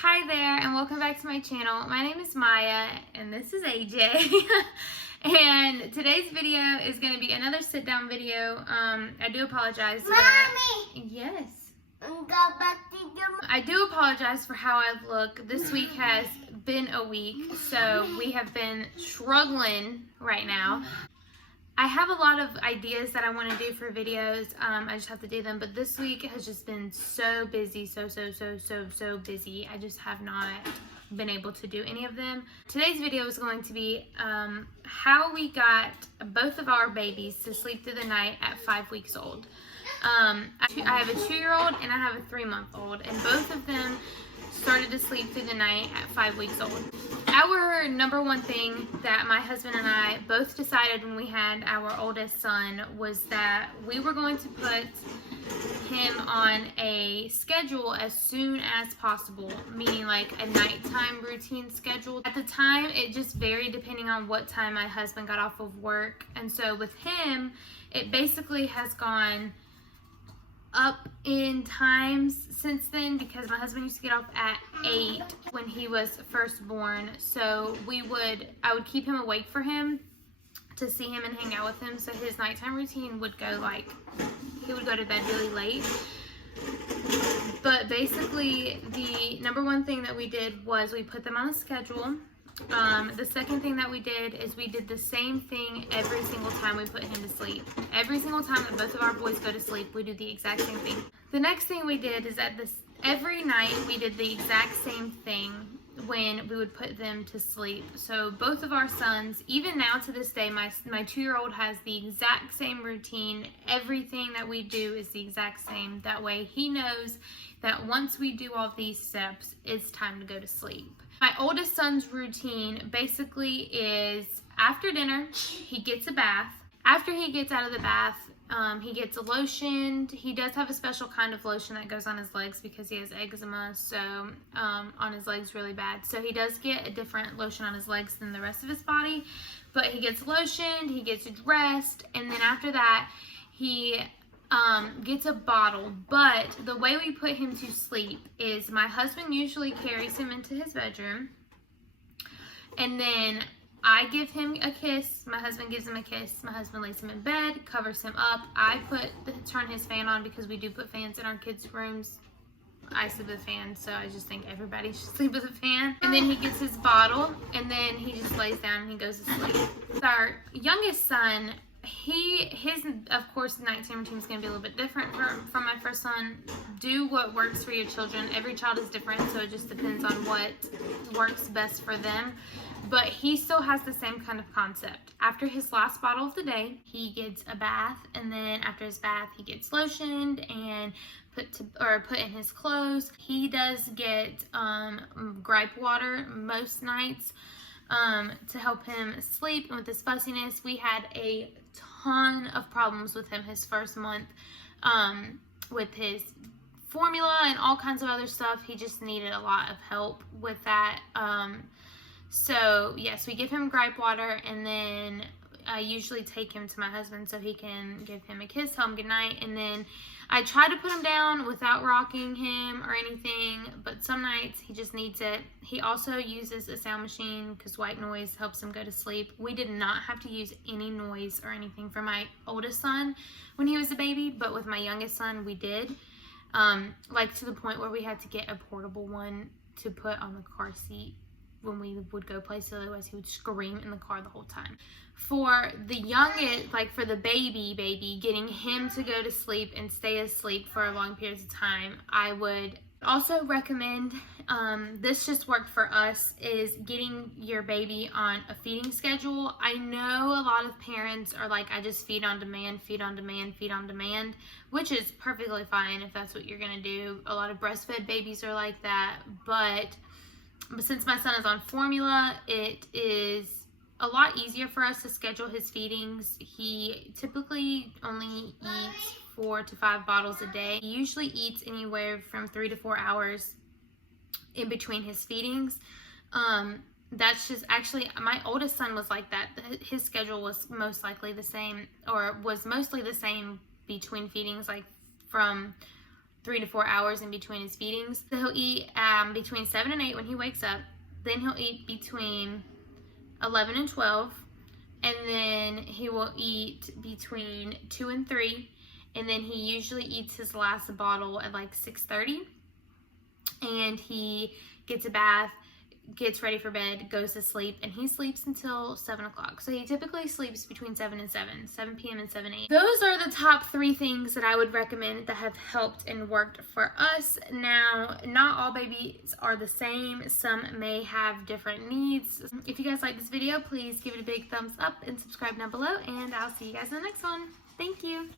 Hi there, and welcome back to my channel. My name is Maya and this is AJ. And today's video is going to be another sit down video. I do apologize. Mommy! Yes. Go back to the... I do apologize for how I look. This week has been a week, so we have been struggling right now. I have a lot of ideas that I want to do for videos. I just have to do them. But this week has just been so busy, so busy. I just have not been able to do any of them. Today's video is going to be how we got both of our babies to sleep through the night at 5 weeks old. I have a 2-year-old and I have a 3-month-old, and both of them started to sleep through the night at 5 weeks old. Our number one thing that my husband and I both decided when we had our oldest son was that we were going to put him on a schedule as soon as possible, meaning like a nighttime routine schedule. At the time, it just varied depending on what time my husband got off of work. And so with him, it basically has gone up in times since then, because my husband used to get off at 8 when he was first born. So I would keep him awake for him to see him and hang out with him. So his nighttime routine would go like, he would go to bed really late. But basically the number one thing that we did was we put them on a schedule. The second thing that we did is we did the same thing every single time we put him to sleep. Every single time that both of our boys go to sleep, we do the exact same thing. The next thing we did is that every night we did the exact same thing when we would put them to sleep. So both of our sons, even now to this day, my 2-year-old has the exact same routine. Everything that we do is the exact same. That way he knows that once we do all these steps, it's time to go to sleep. My oldest son's routine basically is after dinner, he gets a bath. After he gets out of the bath, he gets lotioned. He does have a special kind of lotion that goes on his legs because he has eczema, so on his legs really bad. So he does get a different lotion on his legs than the rest of his body. But he gets lotioned, he gets dressed, and then after that, he gets a bottle. But the way we put him to sleep is my husband usually carries him into his bedroom, and then I give him a kiss, my husband gives him a kiss, my husband lays him in bed, covers him up. I turn his fan on because we do put fans in our kids' rooms. I sleep with a fan, so I just think everybody should sleep with a fan. And then he gets his bottle, and then he just lays down and he goes to sleep. Our youngest son, his of course nighttime routine is going to be a little bit different from my first son. Do what works for your children. Every child is different, so it just depends on what works best for them. But he still has the same kind of concept. After his last bottle of the day, he gets a bath, and then after his bath, he gets lotioned and put in his clothes. He does get gripe water most nights to help him sleep. And with his fussiness, we had a ton of problems with him his first month with his formula and all kinds of other stuff. He just needed a lot of help with that. So yes, we give him gripe water, and then I usually take him to my husband so he can give him a kiss, tell him goodnight, and then I try to put him down without rocking him or anything, but some nights he just needs it. He also uses a sound machine because white noise helps him go to sleep. We did not have to use any noise or anything for my oldest son when he was a baby, but with my youngest son we did, like to the point where we had to get a portable one to put on the car seat when we would go places, otherwise he would scream in the car the whole time. For the youngest, like for the baby, getting him to go to sleep and stay asleep for long periods of time, I would also recommend, this just worked for us, is getting your baby on a feeding schedule. I know a lot of parents are like, I just feed on demand, which is perfectly fine if that's what you're gonna do. A lot of breastfed babies are like that, but since my son is on formula, it is a lot easier for us to schedule his feedings. He typically only eats 4 to 5 bottles a day. He usually eats anywhere from 3 to 4 hours in between his feedings. That's just, actually, my oldest son was like that. His schedule was most likely the same, or was mostly the same between feedings, like from 3 to 4 hours in between his feedings. So he'll eat between 7 and 8 when he wakes up. Then he'll eat between 11 and 12. And then he will eat between 2 and 3. And then he usually eats his last bottle at like 6:30. And he gets a bath, gets ready for bed, goes to sleep, and he sleeps until 7 o'clock. So he typically sleeps between 7 and 7 p.m. and 7 a.m. Those are the top 3 things that I would recommend that have helped and worked for us. Now, not all babies are the same. Some may have different needs. If you guys like this video, please give it a big thumbs up and subscribe down below, and I'll see you guys in the next one. Thank you.